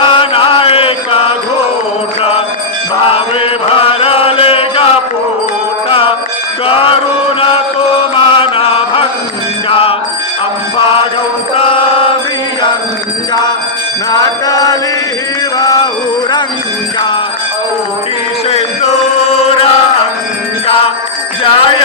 पाना एक घोटा भावे भरले गा पोटा करुण तो माना भंगा अंबा गौता वियंगा नाटली हिरंगा ओटी शेंदूर अंगा जय